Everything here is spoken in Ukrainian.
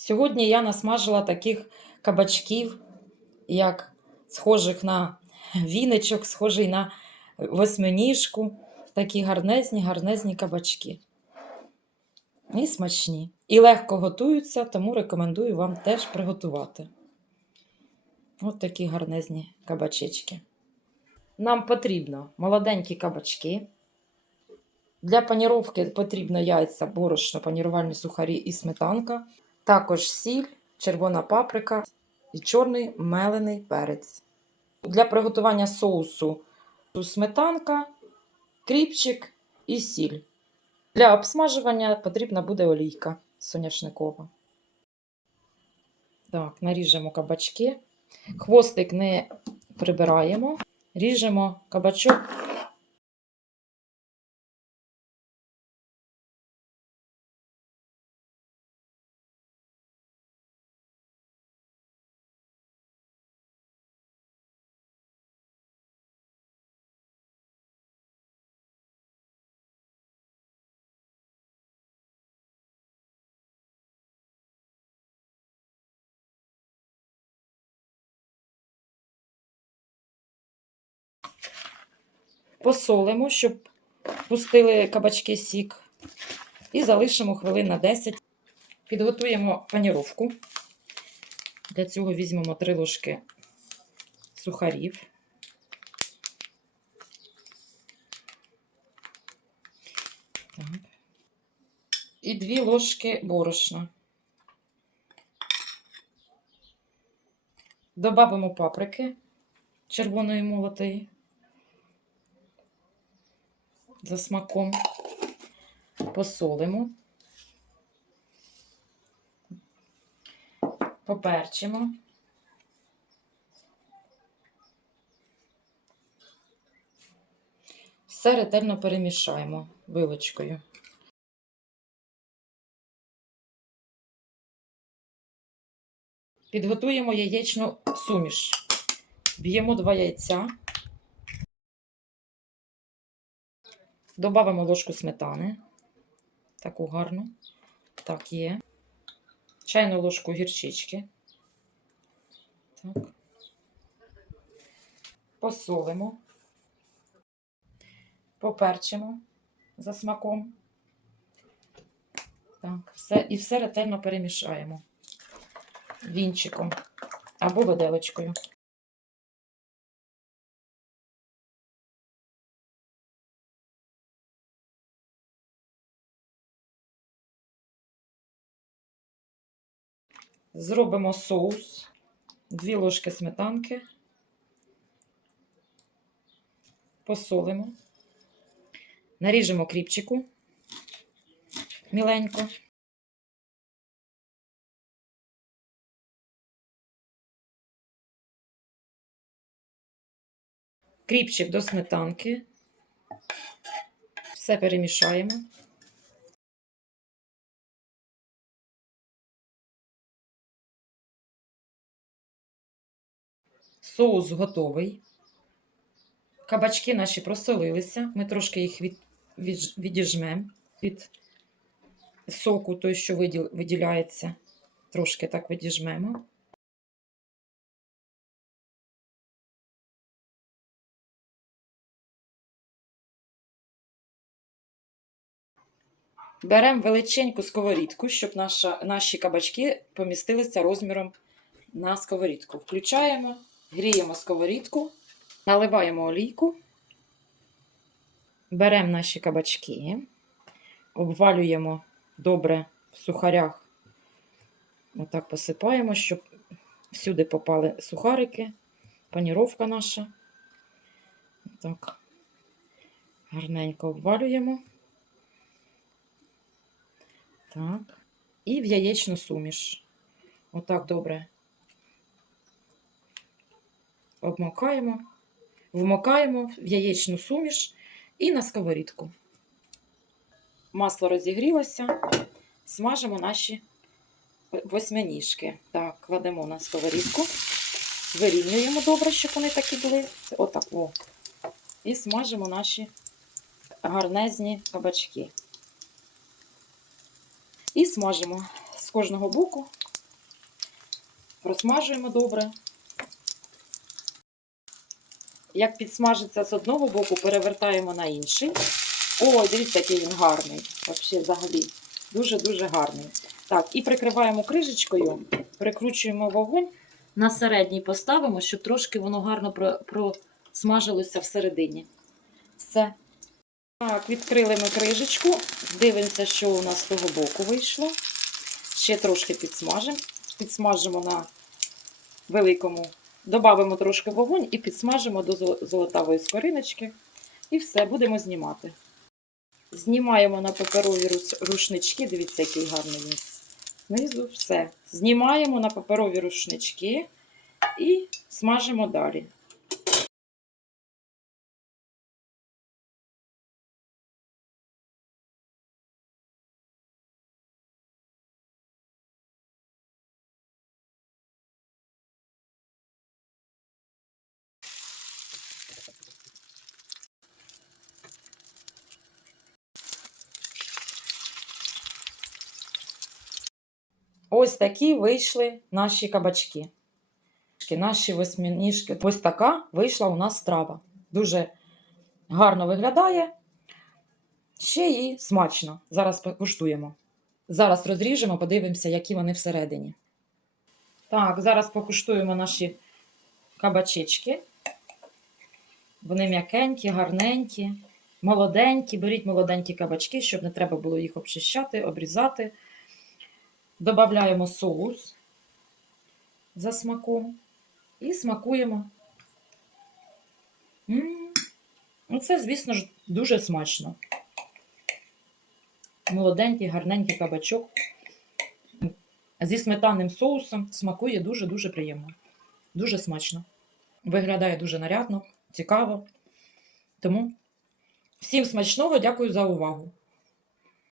Сьогодні я насмажила таких кабачків, як схожих на віничок, схожий на восьминіжку. Такі гарнезні, гарнезні кабачки. І смачні. І легко готуються, тому рекомендую вам теж приготувати. От такі гарнезні кабачечки. Нам потрібно молоденькі кабачки. Для паніровки потрібно яйця, борошно, панірувальні сухарі і сметанка. Також сіль, червона паприка і чорний мелений перець. Для приготування соусу сметанка, кріпчик і сіль. Для обсмажування потрібна буде олійка соняшникова. Так, наріжемо кабачки. Хвостик не прибираємо. Ріжемо кабачок посолимо, щоб пустили кабачки сік. І залишимо хвилин на 10. Підготуємо паніровку. Для цього візьмемо 3 ложки сухарів. Так. І 2 ложки борошна. Добавимо паприки червоної молотої за смаком. Посолимо. Поперчимо. Все ретельно перемішаємо вилочкою. Підготуємо яєчну суміш. Б'ємо два яйця. Добавимо ложку сметани. Таку гарну. Так, є. Чайну ложку гірчички. Так. Посолимо. Поперчимо за смаком. Так, все, і все ретельно перемішаємо вінчиком або виделочкою. Зробимо соус, 2 ложки сметанки, посолимо, наріжемо кріпчику міленько. Кріпчик до сметанки. Все перемішаємо. Соус готовий. Кабачки наші просолилися. Ми трошки їх від, від, відіжмемо від соку, той, що виділ, виділяється. Трошки так відіжмемо. Беремо величеньку сковорідку, щоб наша, наші кабачки помістилися розміром на сковорідку. Включаємо, гріємо сковорідку, наливаємо олійку, беремо наші кабачки, обвалюємо добре в сухарях. Отак посипаємо, щоб всюди попали сухарики, паніровка наша. Так, гарненько обвалюємо. Так. І в яєчну суміш. Отак добре. Обмокаємо, вмокаємо в яєчну суміш і на сковорідку. Масло розігрілося, смажимо наші восьминіжки. Так, кладемо на сковорідку, вирівнюємо добре, щоб вони такі були. Отак. О. І смажимо наші гарнезні кабачки. І смажимо з кожного боку просмажуємо добре. Як підсмажиться з одного боку, перевертаємо на інший. Ой, дивіться, який він гарний. Взагалі. Дуже-дуже гарний. Так, і прикриваємо крижечкою, прикручуємо вогонь. На середній поставимо, щоб трошки воно гарно просмажилося всередині. Все. Так, відкрили ми крижечку. Дивимося, що у нас з того боку вийшло. Ще трошки підсмажимо. Підсмажимо на великому. Добавимо трошки вогонь і підсмажимо до золотавої скориночки. І все, будемо знімати. Знімаємо на паперові рушнички. Дивіться, який гарний він. Знизу все. Знімаємо на паперові рушнички і смажимо далі. Ось такі вийшли наші кабачки. Наші восьминіжки. Ось така вийшла у нас страва. Дуже гарно виглядає. Ще і смачно. Зараз покуштуємо. Зараз розріжемо, подивимося, які вони всередині. Так, зараз покуштуємо наші кабачечки. Вони м'якенькі, гарненькі, молоденькі. Беріть молоденькі кабачки, щоб не треба було їх обчищати, обрізати. Добавляємо соус за смаком і смакуємо. М, Ну, це, звісно ж, дуже смачно. Молоденький, гарненький кабачок зі сметанним соусом смакує дуже-дуже приємно. Дуже смачно. Виглядає дуже нарядно, цікаво. Тому всім смачного, дякую за увагу.